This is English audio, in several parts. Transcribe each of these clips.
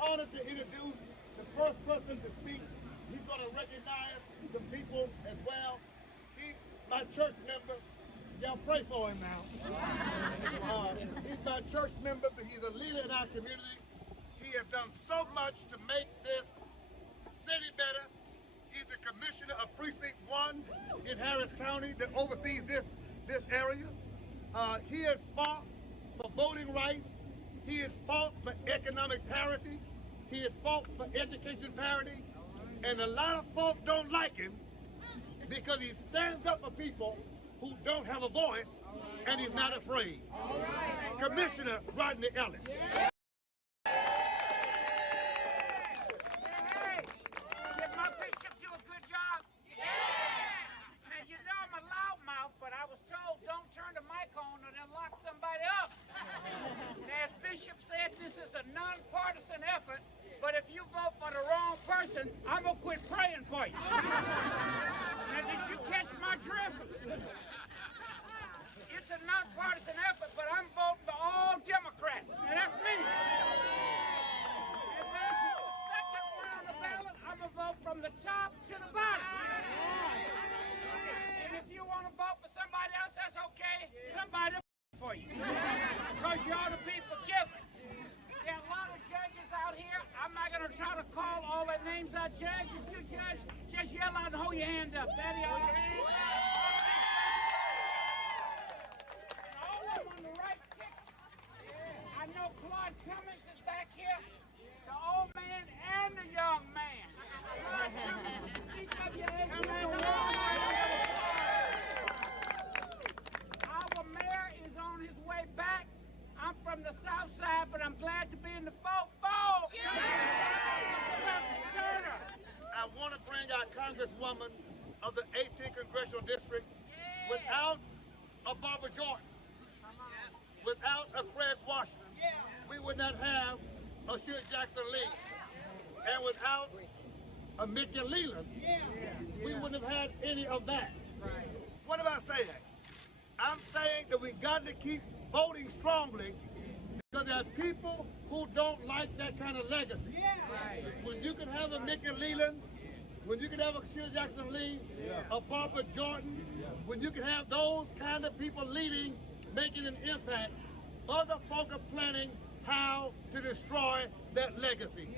honored to introduce the first person to speak. He's going to recognize some people as well. He's my church member. Y'all pray for him now. He's my church member, but he's a leader in our community. He has done so much to make this city better. He's the commissioner of Precinct 1 in Harris County that oversees this area. He has fought for voting rights. He has fought for economic parity. He has fought for education parity. And a lot of folk don't like him because he stands up for people who don't have a voice, and he's not afraid. Commissioner Rodney Ellis. But I was told don't turn the mic on or they'll lock somebody up. As Bishop said, this is a nonpartisan effort, but if you vote for the wrong person, I'm going to quit praying for you. Now, did you catch my drift? It's a nonpartisan effort, but I'm voting for all Democrats. Now, that's me. And then for the second round of ballot, I'm going to vote from the top to the bottom. If you want to vote for somebody else, that's okay. Somebody for you. Because you ought to be forgiven. There are a lot of judges out here. I'm not going to try to call all their names out, Judge. If you judge, just yell out and hold your hand up. There you are. And all of them on the right ticket. I know Claude Cummings is back here. The old man and the young man. Claude Cummings, speak up your head. Our mayor is on his way back. I'm from the south side, but I'm glad to be in the folk fold. I want to bring our Congresswoman of the 18th Congressional District. Without a Barbara Jordan, without a Craig Washington, we would not have a Shirley Jackson Lee. And without a Mickey Leland, we wouldn't have had any of that. What am I saying? I'm saying that we got to keep voting strongly because there are people who don't like that kind of legacy. When you can have a Mickey Leland, when you can have a Shirley Jackson Lee, a Barbara Jordan, when you can have those kind of people leading, making an impact, other folk are planning how to destroy that legacy.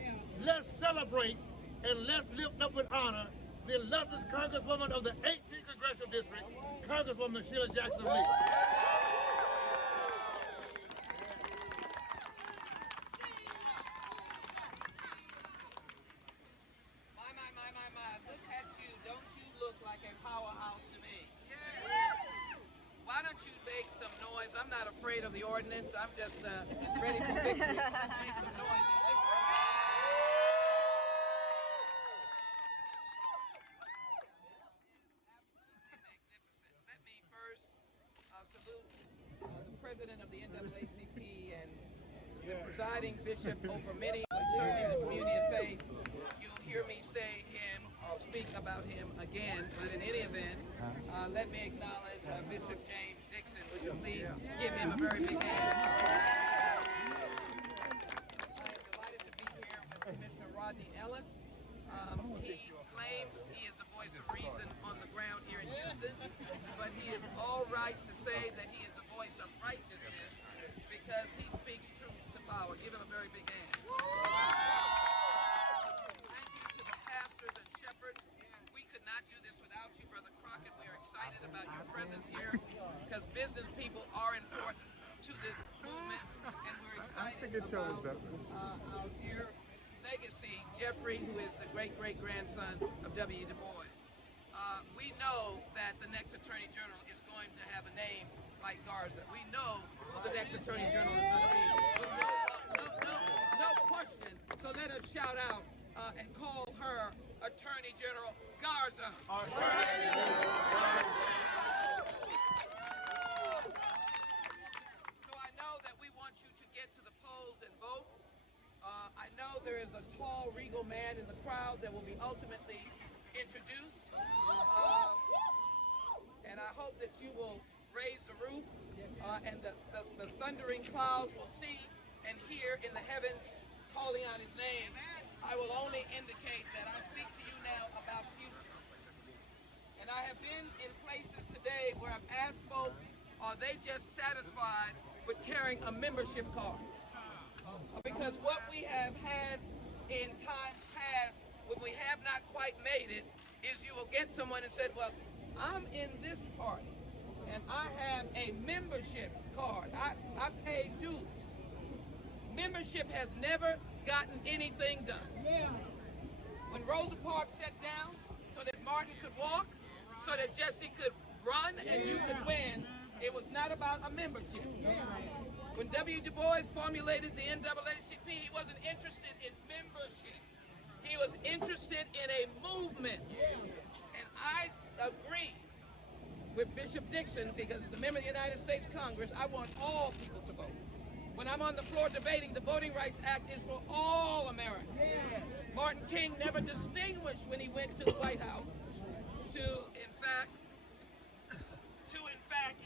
Let's celebrate and let's lift up with honor the illustrious Congresswoman of the 18th Congressional District, Congresswoman Shirley Jackson Lee. My. Look at you. Don't you look like a powerhouse to me? Why don't you make some noise? I'm not afraid of the ordinance. I'm just ready for victory. Make some noise. Let me first salute the president of the NAACP and the presiding bishop over many, certainly the community of faith. You'll hear me say him or speak about him again, but in any event, let me acknowledge Bishop James Dixon. Would you please give him a very big hand? I'm delighted to be here with Commissioner Rodney Ellis. He claims he is the voice of reason on the ground here in Houston, but he is all right to say that he is the voice of righteousness because he speaks truth to power. Give him a very big hand. Thank you to the pastors and shepherds. We could not do this without you, Brother Crockett. We are excited about your presence here because business people are important to this movement, and we're excited about our dear legacy, Jeffrey, who is the great-great-grandson of W. Du Bois. We know that the next Attorney General is going to have a name like Garza. We know who the next Attorney General is going to be. No question. So let us shout out and call her Attorney General Garza. Attorney General Garza. So I know that we want you to get to the polls and vote. I know there is a tall, regal man in the crowd that will be ultimately introduced. And I hope that you will raise the roof and the thundering clouds will see and hear in the heavens calling out his name, I will only indicate that I speak to you now about future. And I have been in places today where I've asked folks, are they just satisfied with carrying a membership card? Because what we have had in times past, when we have not quite made it, is you will get someone and said, well, I'm in this party, and I have a membership card. I pay dues. Membership has never gotten anything done. When Rosa Parks sat down so that Martin could walk, so that Jesse could run and you could win, it was not about a membership. When W. Du Bois formulated the NAACP, he wasn't interested in membership. He was interested in a movement. And I agree with Bishop Dixon, because as a member of the United States Congress, I want all people to vote. When I'm on the floor debating, the Voting Rights Act is for all Americans. Martin King never distinguished when he went to the White House to, in fact,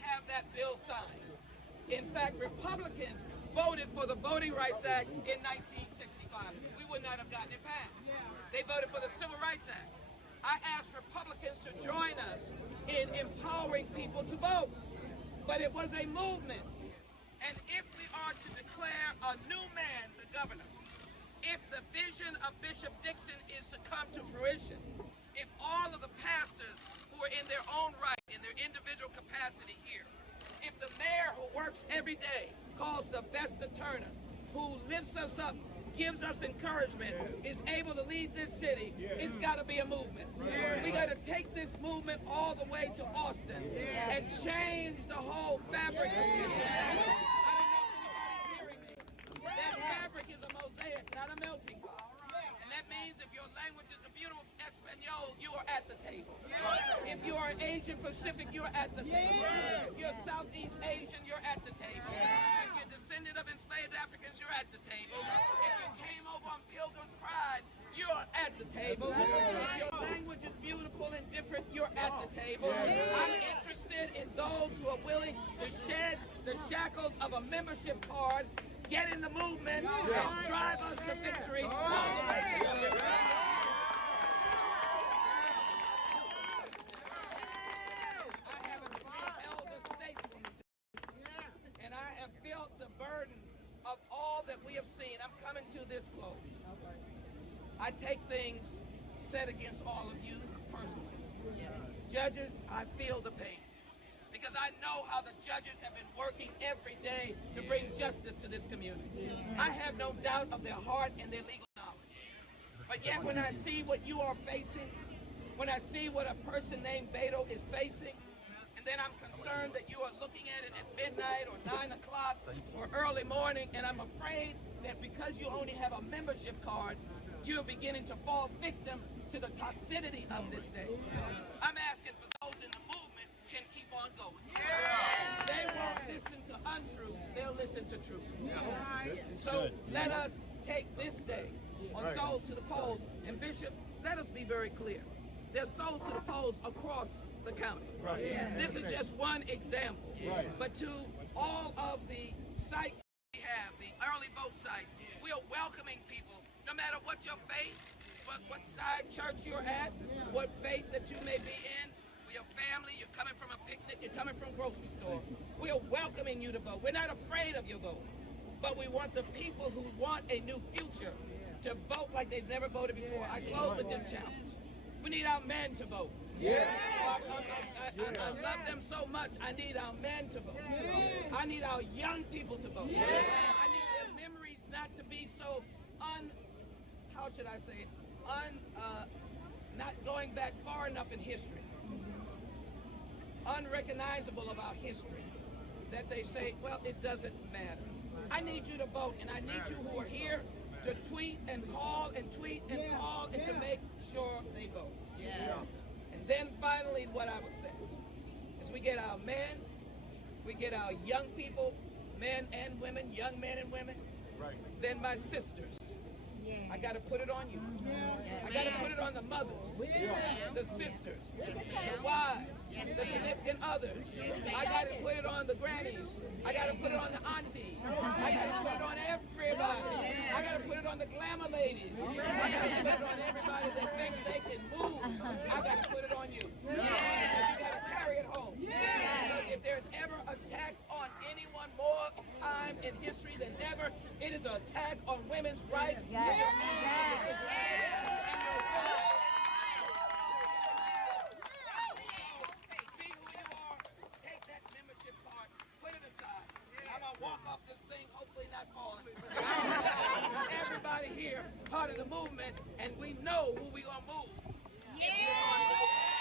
have that bill signed. In fact, Republicans voted for the Voting Rights Act in 1965. We would not have gotten it passed. They voted for the Civil Rights Act. I asked Republicans to join us in empowering people to vote. But it was a movement. And if we are to declare a new man the governor, if the vision of Bishop Dixon is to come to fruition, if all of the pastors who are in their own right, in their individual capacity here, if the mayor who works every day, called Sylvester Turner, who lifts us up, gives us encouragement, is able to lead this city, it's got to be a movement. We got to take this movement all the way to Austin and change the whole fabric of it. I don't know if anybody's hearing me. That fabric is a mosaic, not a melting pot. And that means if your language is a beautiful Espanol, you are at the table. If you are Asian Pacific, you're at the table. If you're Southeast Asian, you're at the table. If you're descendant of enslaved Africans, you're at the table. If you came over on Pilgrim's Pride, you're at the table. If your language is beautiful and different, you're at the table. I'm interested in those who are willing to shed the shackles of a membership card, get in the movement, and drive us to victory all the way to victory. That we have seen, I'm coming to this close. I take things said against all of you personally. Judges, I feel the pain, because I know how the judges have been working every day to bring justice to this community. I have no doubt of their heart and their legal knowledge. But yet when I see what you are facing, when I see what a person named Beto is facing, and then I'm concerned that you are looking at it at midnight or 9 o'clock or early morning, and I'm afraid that because you only have a membership card, you're beginning to fall victim to the toxicity of this day. I'm asking for those in the movement can keep on going. They won't listen to untruth, they'll listen to truth. So let us take this day on Souls to the Polls, and Bishop, let us be very clear. There's Souls to the Polls across the county. This is just one example. But to all of the sites we have, the early vote sites, we are welcoming people, no matter what your faith, what side church you're at, what faith that you may be in. We are family, you're coming from a picnic, you're coming from grocery store. We are welcoming you to vote. We're not afraid of your vote, but we want the people who want a new future to vote like they've never voted before. I close with this challenge. We need our men to vote. I love them so much. I need our men to vote. I need our young people to vote. I need their memories not to be so how should I say it, not going back far enough in history, unrecognizable of our history, that they say, well, it doesn't matter. I need you to vote, and I need you who are here to tweet and call and tweet and call and to make sure they vote. And then finally, what I would say is we get our men, we get our young people, men and women, young men and women, then my sisters. I got to put it on you. I got to put it on the mothers, the sisters, the wives, the significant others. I got to put it on the grannies. I got to put it on the aunties. I got to put it on everybody. I got to put it on the glamour ladies. I gotta put it on everybody that thinks they can move. I gotta put it on you. You gotta carry it home. Because if there's ever an attack on anyone more time in history than ever, it is an attack on women's rights. Yes. Be who you are. Take that membership card. Put it aside. I'm gonna walk off this thing, hopefully not falling. Everybody here, part of the movement, and we know who we gonna move. Yeah.